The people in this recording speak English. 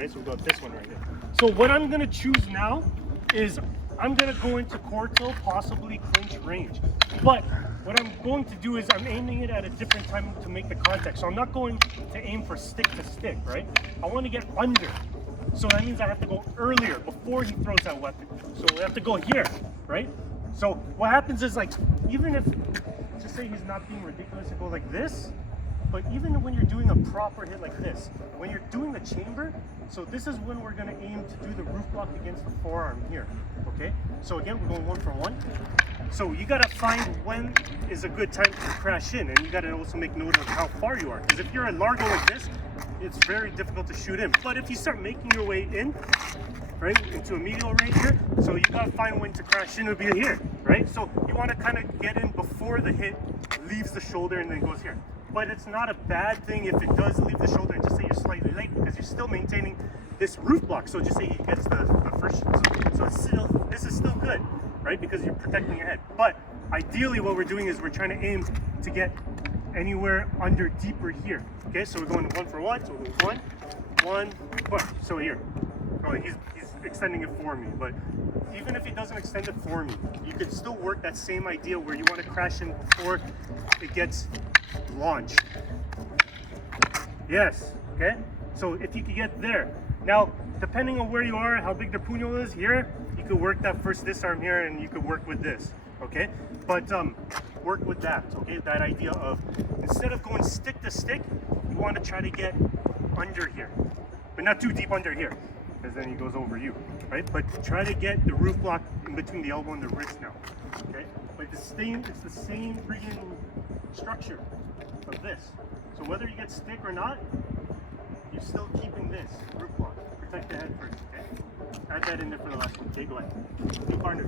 right? So we've got this one right here. So what I'm gonna choose now is I'm gonna go into quartile, possibly clinch range. But what I'm going to do is I'm aiming it at a different time to make the contact. So I'm not going to aim for stick to stick, right? I want to get under. So that means I have to go earlier, before he throws that weapon. So we have to go here, right? So what happens is, like, even if, just say he's not being ridiculous and go like this, but even when you're doing a proper hit like this, when you're doing the chamber, so this is when we're gonna aim to do the roof block against the forearm here, okay? So again, we're going 1 for 1. So you gotta find when is a good time to crash in, and you gotta also make note of how far you are. Because if you're at Largo like this, it's very difficult to shoot in. But if you start making your way in, right, into a medial range here, so you gotta find when to crash in would be here, right? So you wanna kind of get in before the hit leaves the shoulder and then goes here. But it's not a bad thing if it does leave the shoulder and just say you're slightly late, because you're still maintaining this roof block. So just say he gets the first shot. So it's still, this is still good, right? Because you're protecting your head. But ideally what we're doing is we're trying to aim to get anywhere under deeper here. Okay, so we're going 1 for 1. So we're going 1, 1. So here. Oh, he's extending it for me, but even if he doesn't extend it for me, you could still work that same idea where you want to crash in before it gets launched. Yes, okay? So if you could get there. Now, depending on where you are, how big the puño is here, you could work that first disarm here and you could work with this, okay? But work with that, okay? That idea of, instead of going stick to stick, you want to try to get under here, but not too deep under here, because then he goes over you, right? But try to get the roof block in between the elbow and the wrist now, okay? But it's the same freaking structure of this. So whether you get stick or not, you're still keeping this roof block. Protect the head first, okay? Add that in there for the last one. Okay, go ahead. Be partner.